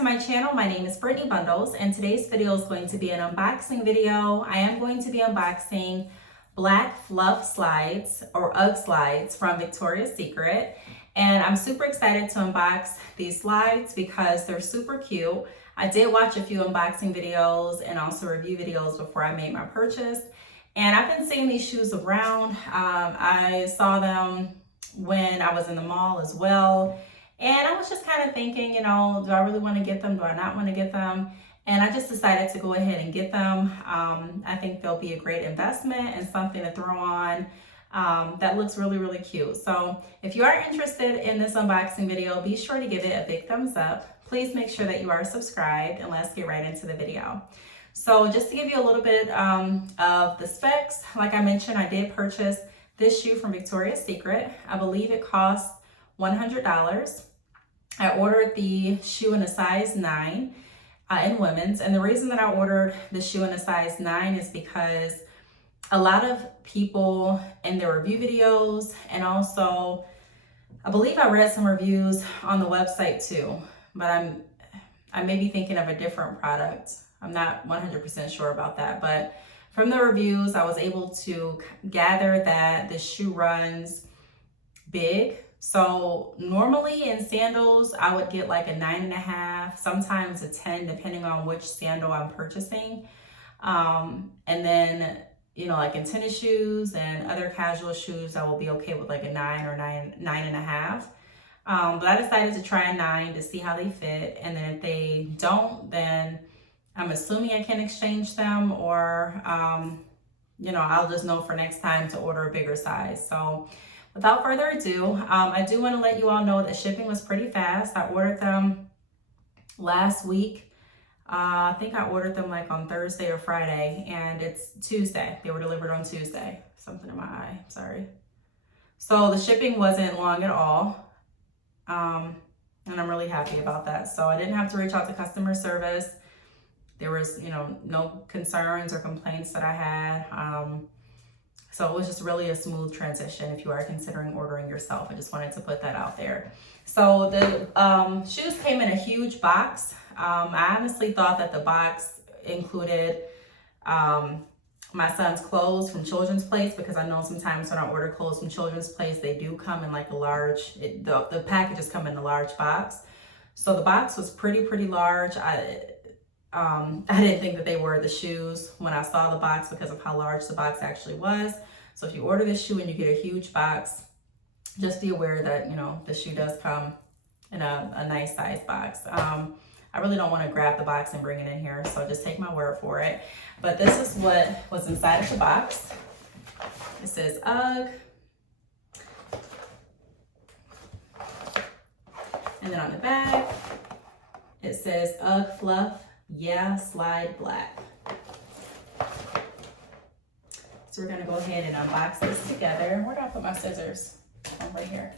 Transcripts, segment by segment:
to my channel. My name is Brittney Bundles, and today's video is going to be an unboxing video. I am going to be unboxing black fluff slides or UGG slides from Victoria's Secret. And I'm super excited to unbox these slides because they're super cute. I did watch a few unboxing videos and also review videos before I made my purchase. And I've been seeing these shoes around. I saw them when I was in the mall as well. And I was just kind of thinking, you know, do I really want to get them? Do I not want to get them? And I just decided to go ahead and get them. I think they'll be a great investment and something to throw on that looks really, really cute. So if you are interested in this unboxing video, be sure to give it a big thumbs up. Please make sure that you are subscribed, and let's get right into the video. So just to give you a little bit of the specs, like I mentioned, I did purchase this shoe from Victoria's Secret. I believe it cost $100. I ordered the shoe in a size 9 in women's. And the reason that I ordered the shoe in a size 9 is because a lot of people in their review videos, and also I believe I read some reviews on the website too, but I may be thinking of a different product. I'm not 100% sure about that, but from the reviews, I was able to gather that the shoe runs big. So normally in sandals, I would get like a 9.5, sometimes a 10, depending on which sandal I'm purchasing. And then, you know, like in tennis shoes and other casual shoes, I will be okay with like a 9 or 9.5. But I decided to try a 9 to see how they fit. And then if they don't, then I'm assuming I can exchange them, or, you know, I'll just know for next time to order a bigger size. So without further ado, I do want to let you all know that shipping was pretty fast. I ordered them last week. I think I ordered them like on Thursday or Friday, and it's Tuesday. They were delivered on Tuesday. Something in my eye, sorry. So the shipping wasn't long at all. And I'm really happy about that. So I didn't have to reach out to customer service. There was, you know, no concerns or complaints that I had. So it was just really a smooth transition if you are considering ordering yourself. I just wanted to put that out there. So the shoes came in a huge box. I honestly thought that the box included my son's clothes from Children's Place, because I know sometimes when I order clothes from Children's Place, they do come in like a large, the packages come in a large box. So the box was pretty large. I didn't think that they were the shoes when I saw the box because of how large the box actually was. So if you order this shoe and you get a huge box, just be aware that, you know, the shoe does come in a nice size box. I really don't want to grab the box and bring it in here, so just take my word for it. But this is what was inside of the box. It says UGG. And then on the back, it says UGG Fluff, yeah, slide black. So we're gonna go ahead and unbox this together. Where did I put my scissors? Oh, right here.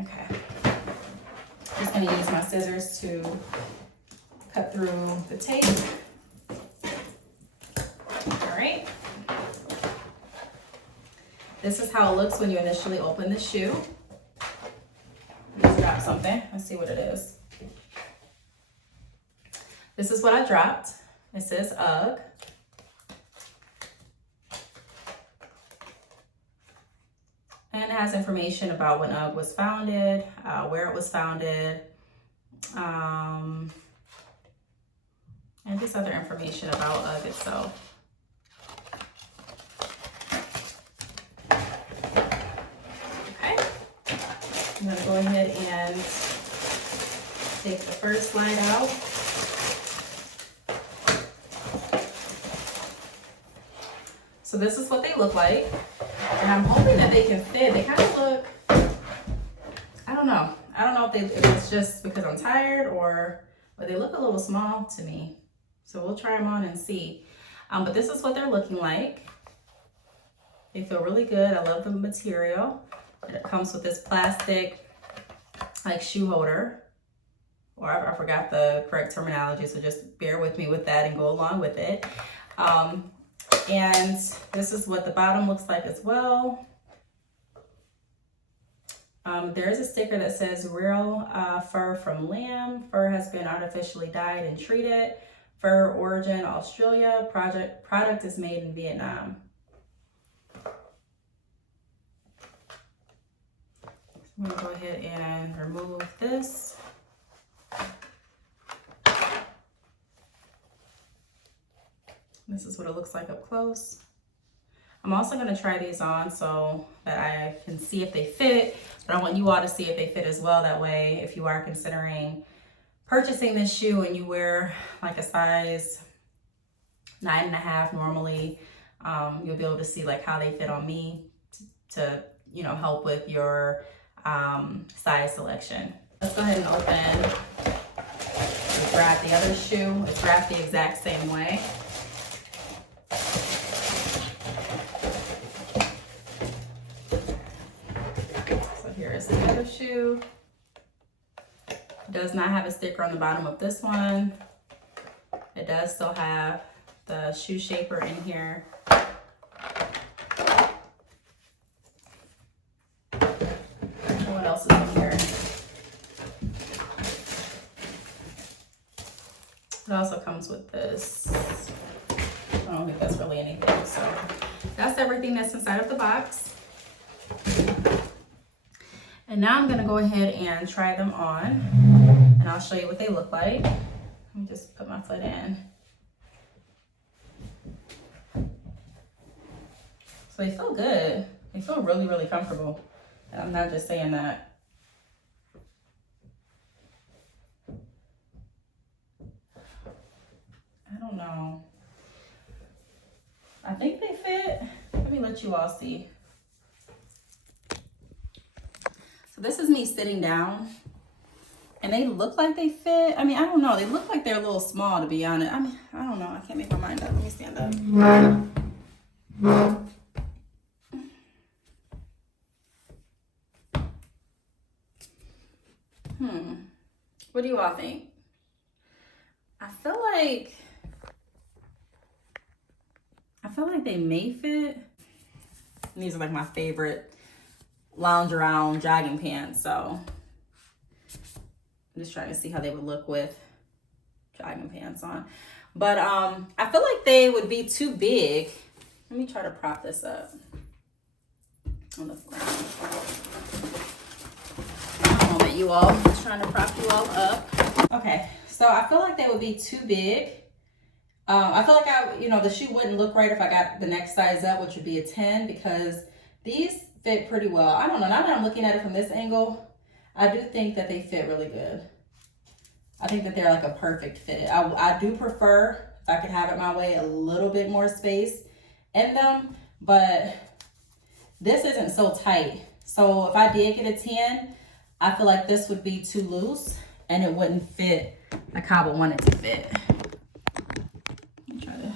Okay. Just gonna use my scissors to cut through the tape. All right. This is how it looks when you initially open the shoe. Just drop something. Let's see what it is. This is what I dropped. It says UGG. And it has information about when UGG was founded, where it was founded, and just other information about UGG itself. Okay, I'm gonna go ahead and take the first slide out. So this is what they look like, and I'm hoping that they can fit. They kind of look, I don't know if it's just because I'm tired, but they look a little small to me. So we'll try them on and see. But this is what they're looking like. They feel really good. I love the material. And it comes with this plastic like shoe holder, or I forgot the correct terminology, so just bear with me with that and go along with it. And this is what the bottom looks like as well. There is a sticker that says real fur from lamb. Fur has been artificially dyed and treated. Fur origin Australia. Product is made in Vietnam. I'm gonna go ahead and remove this. This is what it looks like up close. I'm also gonna try these on so that I can see if they fit, but I want you all to see if they fit as well. That way, if you are considering purchasing this shoe and you wear like a size 9.5 normally, you'll be able to see like how they fit on me to you know, help with your size selection. Let's go ahead and open, grab the other shoe. It's wrapped the exact same way. Here's the other shoe. It does not have a sticker on the bottom of this one. It does still have the shoe shaper in here. What else is in here? It also comes with this. I don't think that's really anything. So that's everything that's inside of the box. And now I'm gonna go ahead and try them on, and I'll show you what they look like. Let me just put my foot in. So they feel good. They feel really, really comfortable. And I'm not just saying that. I don't know. I think they fit. Let me let you all see. So this is me sitting down, and they look like they fit. I mean, I don't know. They look like they're a little small, to be honest. I mean, I don't know. I can't make my mind up. Let me stand up. What do you all think? I feel like they may fit. These are like my favorite lounge around jogging pants, so I'm just trying to see how they would look with jogging pants on. But I feel like they would be too big. Let me try to prop this up on the ground. One moment, you all. I'm trying to prop you all up. Okay, so I feel like they would be too big. I feel like the shoe wouldn't look right if I got the next size up, which would be a 10, because these fit pretty well. I don't know, now that I'm looking at it from this angle, I do think that they fit really good. I think that they're like a perfect fit. I do prefer, if I could have it my way, a little bit more space in them, but this isn't so tight. So if I did get a 10, I feel like this would be too loose and it wouldn't fit like how I would want it to fit. Let me try to.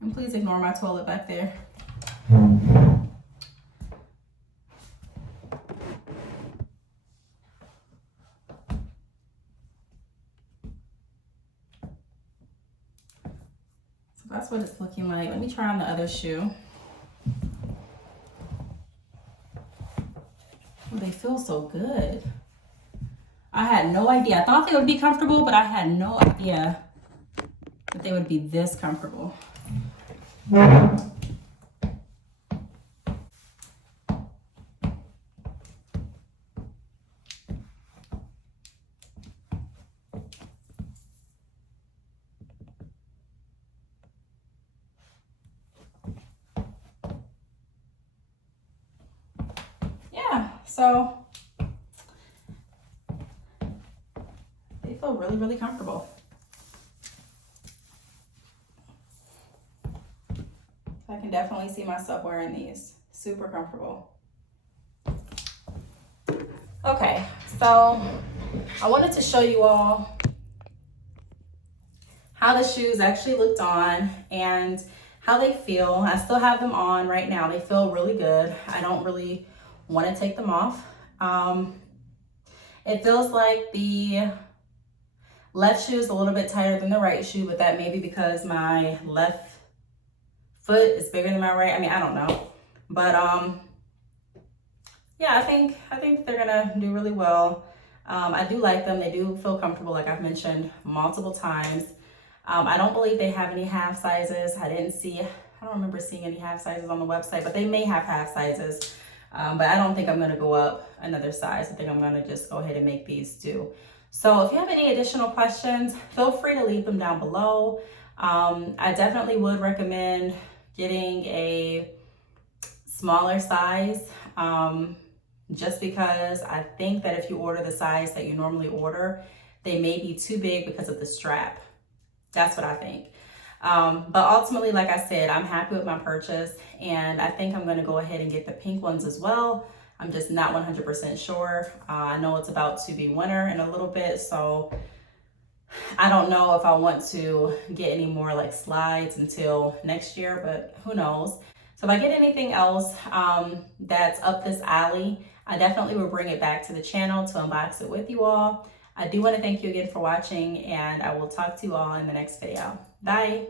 And please ignore my toilet back there. So that's what it's looking like. Let me try on the other shoe. Oh, they feel so good. I had no idea. I thought they would be comfortable, but I had no idea that they would be this comfortable. Yeah, so they feel really, really comfortable. I can definitely see myself wearing these. Super comfortable. Okay, so I wanted to show you all how the shoes actually looked on and how they feel. I still have them on right now. They feel really good. I don't really want to take them off. It feels like the left shoe is a little bit tighter than the right shoe, but that may be because my left foot is bigger than my right. I mean, I don't know. But yeah, I think they're gonna do really well. I do like them. They do feel comfortable, like I've mentioned multiple times. I don't believe they have any half sizes. I don't remember seeing any half sizes on the website, but they may have half sizes. But I don't think I'm gonna go up another size. I think I'm gonna just go ahead and make these do. So if you have any additional questions, feel free to leave them down below. I definitely would recommend getting a smaller size, just because I think that if you order the size that you normally order, they may be too big because of the strap. That's what I think. But ultimately, like I said, I'm happy with my purchase, and I think I'm going to go ahead and get the pink ones as well. I'm just not 100% sure. I know it's about to be winter in a little bit, so I don't know if I want to get any more like slides until next year, but who knows. So if I get anything else that's up this alley, I definitely will bring it back to the channel to unbox it with you all. I do want to thank you again for watching, and I will talk to you all in the next video. Bye.